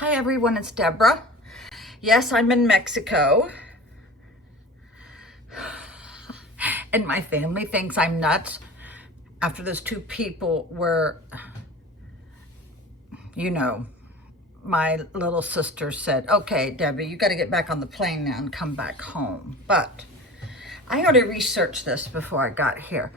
Hi everyone, it's Deborah. Yes, I'm in Mexico. And my family thinks I'm nuts after those two people were, my little sister said, okay, Debbie, you got to get back on the plane now and come back home. But I already researched this before I got here.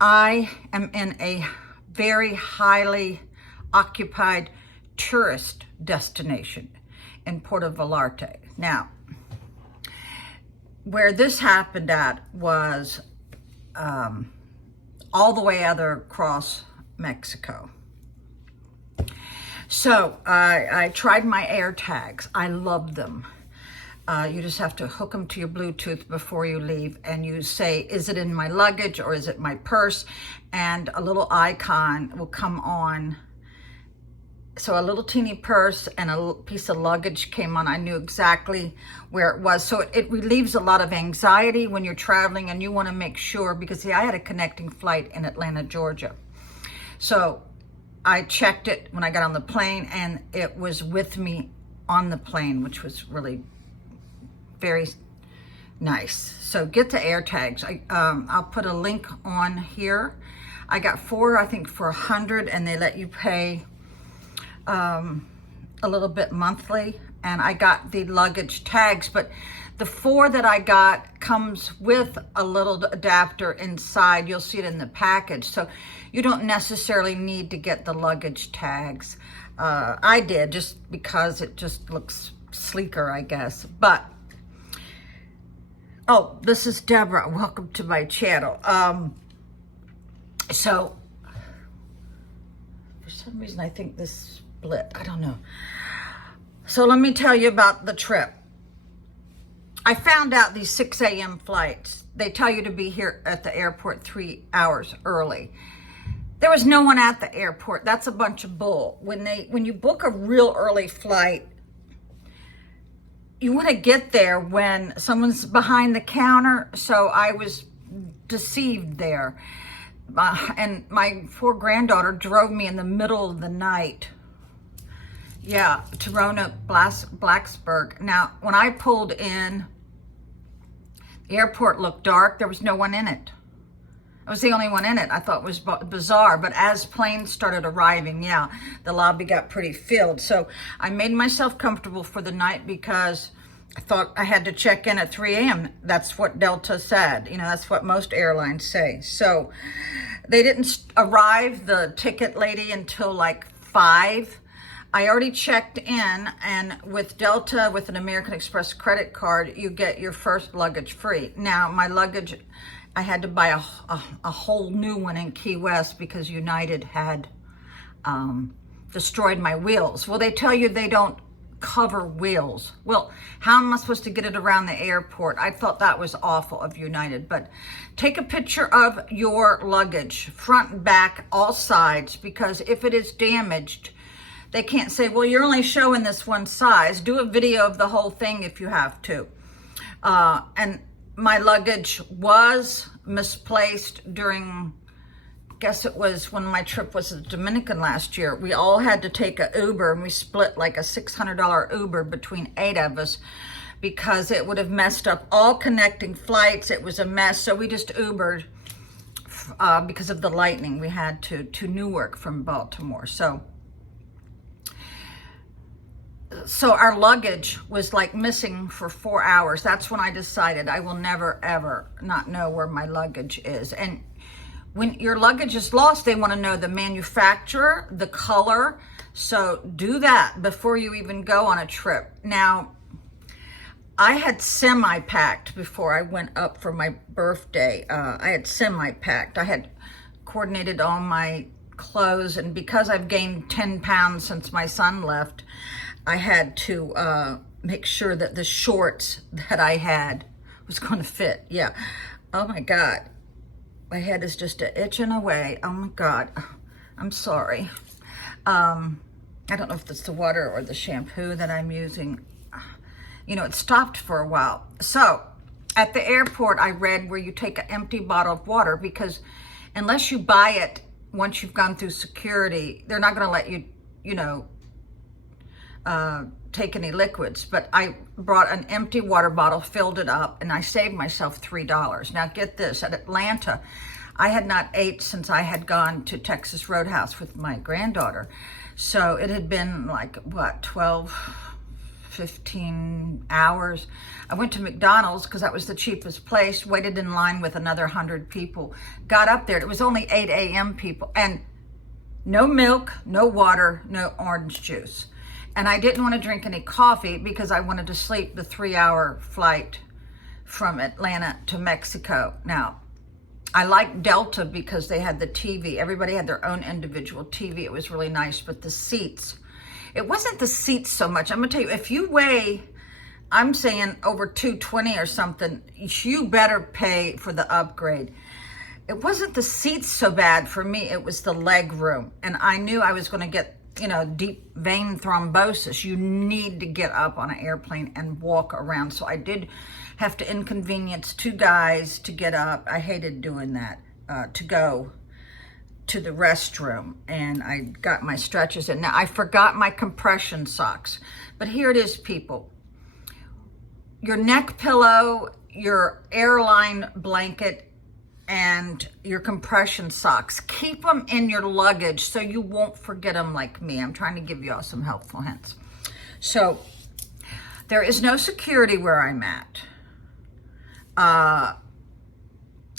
I am in a very highly occupied tourist destination in Puerto Vallarta. Now, where this happened at was all the way other across Mexico. So I tried my air tags. I love them. You just have to hook them to your Bluetooth before you leave, and you say, is it in my luggage or is it my purse? And a little icon will come on. So a little teeny purse and a piece of luggage came on. I knew exactly where it was. So it relieves a lot of anxiety when you're traveling and you want to make sure, because see, I had a connecting flight in Atlanta, Georgia. So I checked it when I got on the plane, and it was with me on the plane, which was really very nice. So get the air tags. I'll put a link on here. I got 4, I think, for $100, and they let you pay a little bit monthly, and I got the luggage tags, but the 4 that I got comes with a little adapter inside. You'll see it in the package, so you don't necessarily need to get the luggage tags. I did, just because it just looks sleeker, I guess. But oh, this is Deborah. Welcome to my channel. So for some reason I think this split. I don't know. So let me tell you about the trip. I found out these 6 a.m. flights, they tell you to be here at the airport 3 hours early. There was no one at the airport. That's a bunch of bull. When you book a real early flight, you want to get there when someone's behind the counter. So I was deceived there. And my poor granddaughter drove me in the middle of the night. Yeah, to Roanoke, Blacksburg. Now, when I pulled in, the airport looked dark. There was no one in it. I was the only one in it. I thought it was bizarre. But as planes started arriving, yeah, the lobby got pretty filled. So I made myself comfortable for the night because I thought I had to check in at 3 a.m. That's what Delta said. That's what most airlines say. So they didn't arrive, the ticket lady, until like 5. I already checked in, and with Delta, with an American Express credit card, you get your first luggage free. Now, my luggage, I had to buy a whole new one in Key West because United had destroyed my wheels. Well, they tell you they don't cover wheels. Well, how am I supposed to get it around the airport? I thought that was awful of United. But take a picture of your luggage, front and back, all sides, because if it is damaged, they can't say, well, you're only showing this one size. Do a video of the whole thing if you have to. And my luggage was misplaced during, I guess it was when my trip was to the Dominican last year. We all had to take an Uber, and we split like a $600 Uber between 8 of us because it would have messed up all connecting flights. It was a mess. So we just Ubered because of the lightning. We had to Newark from Baltimore. So our luggage was like missing for 4 hours. That's when I decided I will never, ever not know where my luggage is. And when your luggage is lost, they want to know the manufacturer, the color. So do that before you even go on a trip. Now, I had semi-packed before I went up for my birthday. I had semi-packed. I had coordinated all my clothes. And because I've gained 10 pounds since my son left, I had to make sure that the shorts that I had was going to fit. Yeah. Oh my God. My head is just itching away. Oh my God. I'm sorry. I don't know if it's the water or the shampoo that I'm using. It stopped for a while. So at the airport, I read where you take an empty bottle of water, because unless you buy it once you've gone through security, they're not going to let you, take any liquids, but I brought an empty water bottle, filled it up, and I saved myself $3. Now get this, at Atlanta, I had not ate since I had gone to Texas Roadhouse with my granddaughter. So it had been like, what, 12, 15 hours. I went to McDonald's because that was the cheapest place, waited in line with another 100 people, got up there. It was only 8 a.m. people, and no milk, no water, no orange juice. And I didn't want to drink any coffee because I wanted to sleep the 3-hour flight from Atlanta to Mexico. Now, I liked Delta because they had the TV. Everybody had their own individual TV. It was really nice, but the seats, it wasn't the seats so much. I'm gonna tell you, if you weigh, I'm saying over 220 or something, you better pay for the upgrade. It wasn't the seats so bad for me, it was the leg room. And I knew I was gonna get, deep vein thrombosis. You need to get up on an airplane and walk around. So I did have to inconvenience 2 guys to get up. I hated doing that, to go to the restroom, and I got my stretches in. Now, I forgot my compression socks, but here it is, people. Your neck pillow, your airline blanket, and your compression socks. Keep them in your luggage so you won't forget them like me. I'm trying to give you all some helpful hints. So there is no security where I'm at.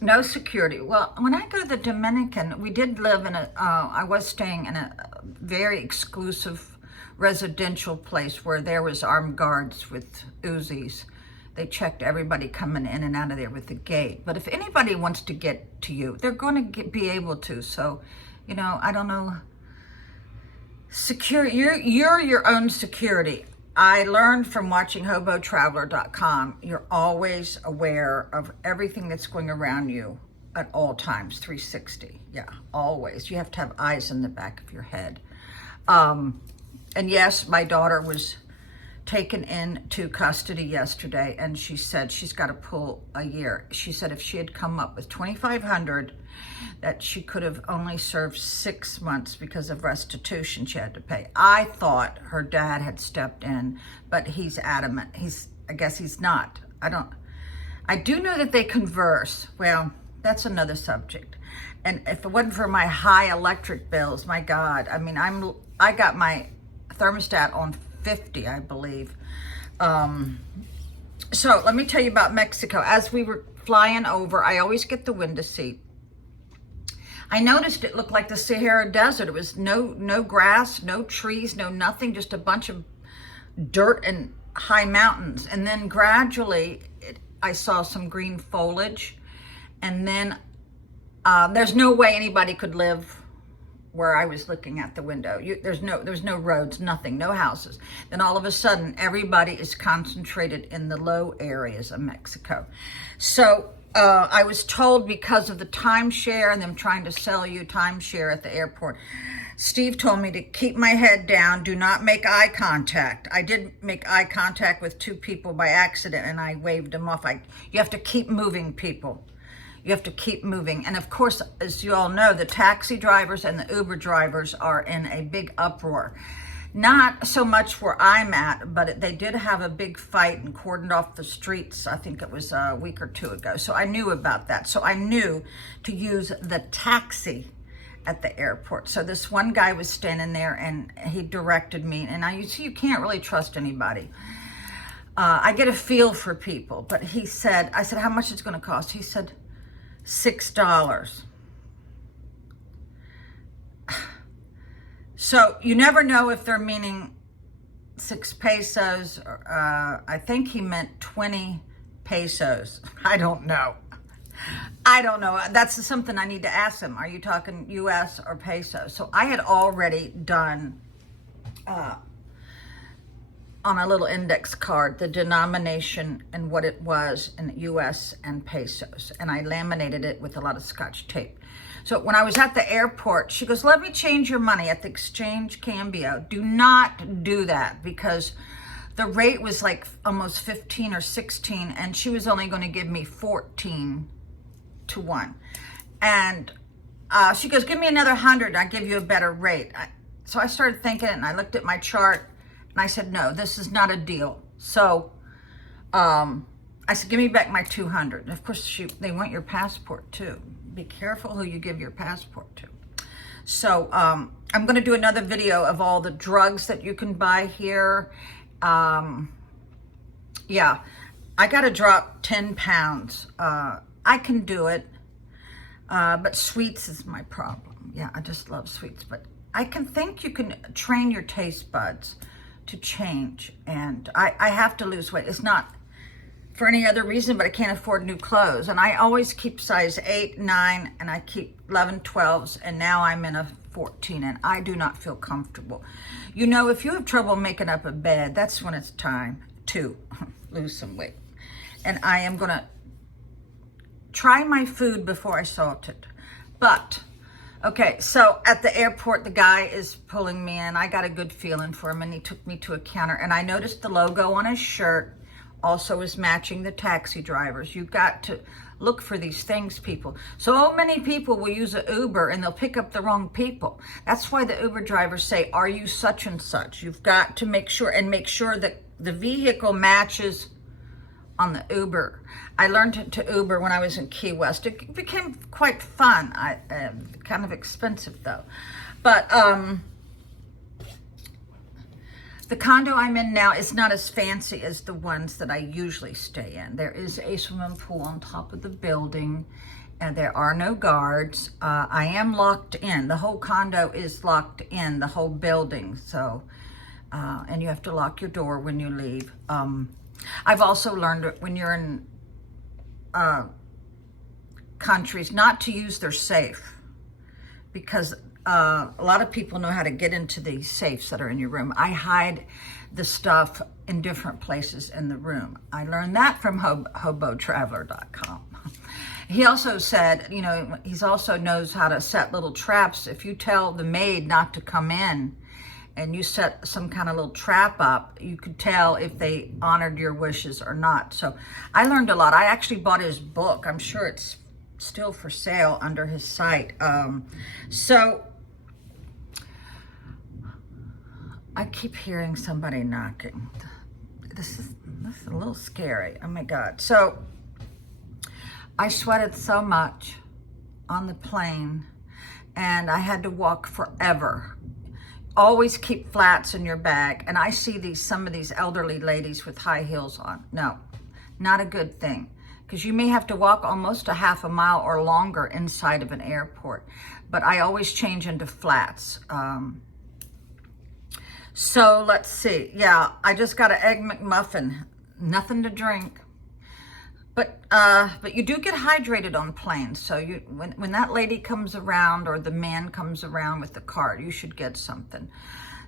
No security. Well, when I go to the Dominican, we did live in I was staying in a very exclusive residential place where there was armed guards with Uzis. They checked everybody coming in and out of there with the gate. But if anybody wants to get to you, they're going to be able to. So, I don't know. You're your own security. I learned from watching HoboTraveler.com, you're always aware of everything that's going around you at all times, 360. Yeah, always. You have to have eyes in the back of your head. And yes, my daughter was taken into custody yesterday, and she said she's got to pull a year. She said if she had come up with $2,500, that she could have only served 6 months because of restitution she had to pay. I thought her dad had stepped in, but he's adamant. I guess he's not. I do know that they converse. Well, that's another subject. And if it wasn't for my high electric bills, my God, I got my thermostat on 50, I believe. So let me tell you about Mexico. As we were flying over, I always get the window seat. I noticed it looked like the Sahara Desert. It was no grass, no trees, no nothing, just a bunch of dirt and high mountains. And then gradually I saw some green foliage. And then there's no way anybody could live where I was looking at the window. There's no roads, nothing, no houses. Then all of a sudden, everybody is concentrated in the low areas of Mexico. So I was told because of the timeshare and them trying to sell you timeshare at the airport, Steve told me to keep my head down, do not make eye contact. I did make eye contact with 2 people by accident, and I waved them off. You have to keep moving, people. You have to keep moving. And of course, as you all know, the taxi drivers and the Uber drivers are in a big uproar. Not so much where I'm at, but they did have a big fight and cordoned off the streets. I think it was a week or 2 ago. So I knew about that. So I knew to use the taxi at the airport. So this one guy was standing there and he directed me. And you can't really trust anybody. I get a feel for people. But I said, how much it's going to cost? He said, $6. So you never know if they're meaning 6 pesos. I think he meant 20 pesos. I don't know. That's something I need to ask him. Are you talking US or pesos? So I had already done on a little index card the denomination and what it was in US and pesos. And I laminated it with a lot of Scotch tape. So when I was at the airport, she goes, let me change your money at the exchange cambio. Do not do that because the rate was like almost 15 or 16 and she was only going to give me 14 to 1. And she goes, give me another 100. I'll give you a better rate. So I started thinking and I looked at my chart And I said, no, this is not a deal. So I said, give me back my 200. And of course, they want your passport too. Be careful who you give your passport to. So I'm going to do another video of all the drugs that you can buy here. Yeah, I got to drop 10 pounds. I can do it, but sweets is my problem. Yeah, I just love sweets. But I think you can train your taste buds to change. And I have to lose weight. It's not for any other reason, but I can't afford new clothes. And I always keep size 8, 9, and I keep 11, 12s, and now I'm in a 14, and I do not feel comfortable. You know, if you have trouble making up a bed, that's when it's time to lose some weight. And I am gonna try my food before I salt it. But, okay, so at the airport, the guy is pulling me in. I got a good feeling for him, and he took me to a counter, and I noticed the logo on his shirt also is matching the taxi drivers. You've got to look for these things, people. So many people will use an Uber and they'll pick up the wrong people. That's why the Uber drivers say, are you such and such? You've got to make sure that the vehicle matches on the Uber. I learned to Uber when I was in Key West. It became quite fun. Kind of expensive though. But the condo I'm in now is not as fancy as the ones that I usually stay in. There is a swimming pool on top of the building, and there are no guards. I am locked in. The whole condo is locked in, the whole building. So, and you have to lock your door when you leave. I've also learned that when you're in countries not to use their safe, because a lot of people know how to get into these safes that are in your room. I hide the stuff in different places in the room. I learned that from hobotraveler.com. He also said, you know, he's also knows how to set little traps. If you tell the maid not to come in and you set some kind of little trap up, you could tell if they honored your wishes or not. So I learned a lot. I actually bought his book. I'm sure it's still for sale under his site. So I keep hearing somebody knocking. This is a little scary. Oh my God. So I sweated so much on the plane and I had to walk forever. Always keep flats in your bag. And I see some of these elderly ladies with high heels on. No, not a good thing. Because you may have to walk almost a half a mile or longer inside of an airport. But I always change into flats. So let's see. Yeah, I just got an Egg McMuffin. Nothing to drink. But you do get hydrated on planes. So when that lady comes around or the man comes around with the cart, you should get something.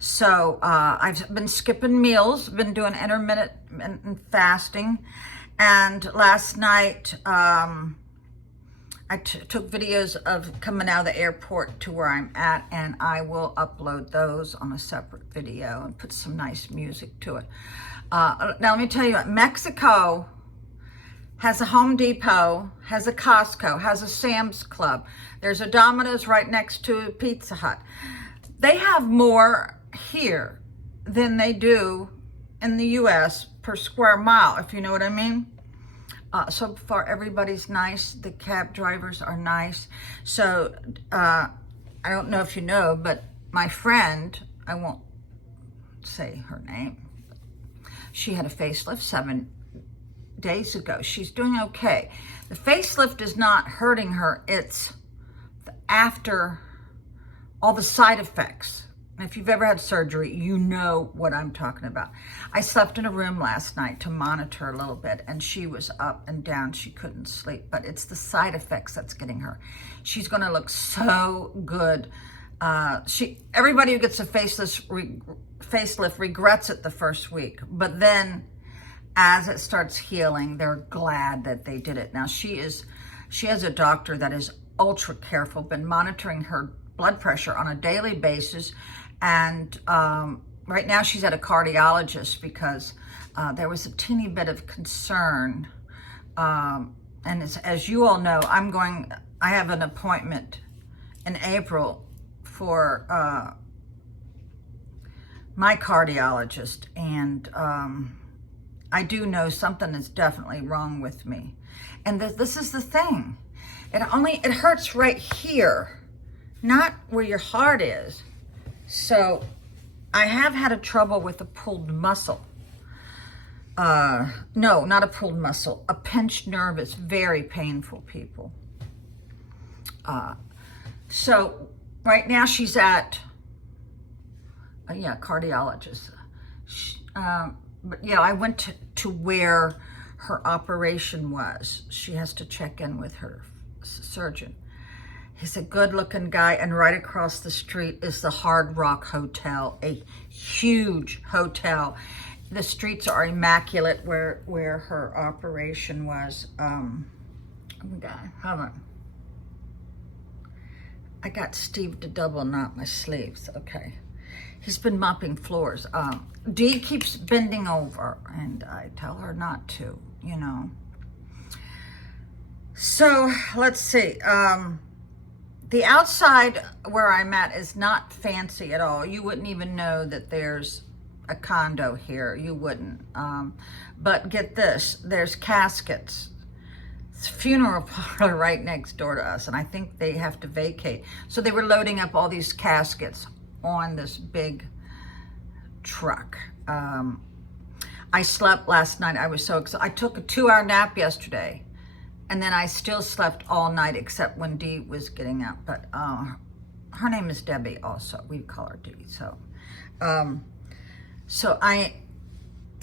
So I've been skipping meals, been doing intermittent fasting. And last night, I took videos of coming out of the airport to where I'm at, and I will upload those on a separate video and put some nice music to it. Now, let me tell you, Mexico has a Home Depot, has a Costco, has a Sam's Club. There's a Domino's right next to a Pizza Hut. They have more here than they do in the U.S. per square mile, if you know what I mean. So far, everybody's nice. The cab drivers are nice. So I don't know if you know, but my friend, I won't say her name, she had a facelift 7 days ago. She's doing okay. The facelift is not hurting her. It's after all the side effects. If you've ever had surgery, you know what I'm talking about. I slept in a room last night to monitor a little bit, and she was up and down. She couldn't sleep, but it's the side effects that's getting her. She's going to look so good. Everybody who gets a facelift regrets it the first week, but then as it starts healing, they're glad that they did it. Now she has a doctor that is ultra careful, been monitoring her blood pressure on a daily basis. And right now she's at a cardiologist because there was a teeny bit of concern. And as you all know, I have an appointment in April for my cardiologist, and I do know something is definitely wrong with me. And this is the thing. It hurts right here, not where your heart is. So I have had a trouble with a pulled muscle. No, not a pulled muscle. A pinched nerve is very painful, people. So right now she's at, cardiologist. But yeah, I went to where her operation was. She has to check in with her surgeon. He's a good-looking guy, and right across the street is the Hard Rock Hotel, a huge hotel. The streets are immaculate where her operation was. Oh my God, hold on. I got Steve to double knot my sleeves. Okay. He's been mopping floors. Dee keeps bending over, and I tell her not to, you know. So, let's see. The outside where I'm at is not fancy at all. You wouldn't even know that there's a condo here. You wouldn't. But get this. There's caskets. It's a funeral parlor right next door to us, and I think they have to vacate. So they were loading up all these caskets on this big truck. I slept last night. I was so excited. I took a 2-hour nap yesterday, and then I still slept all night except when Dee was getting up. But her name is Debbie also. We call her Dee. So,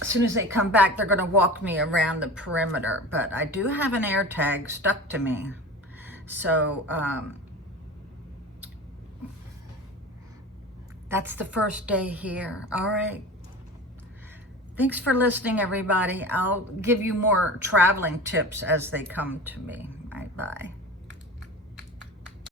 as soon as they come back, they're going to walk me around the perimeter. But I do have an air tag stuck to me. So, that's the first day here. All right. Thanks for listening, everybody. I'll give you more traveling tips as they come to me. All right, bye.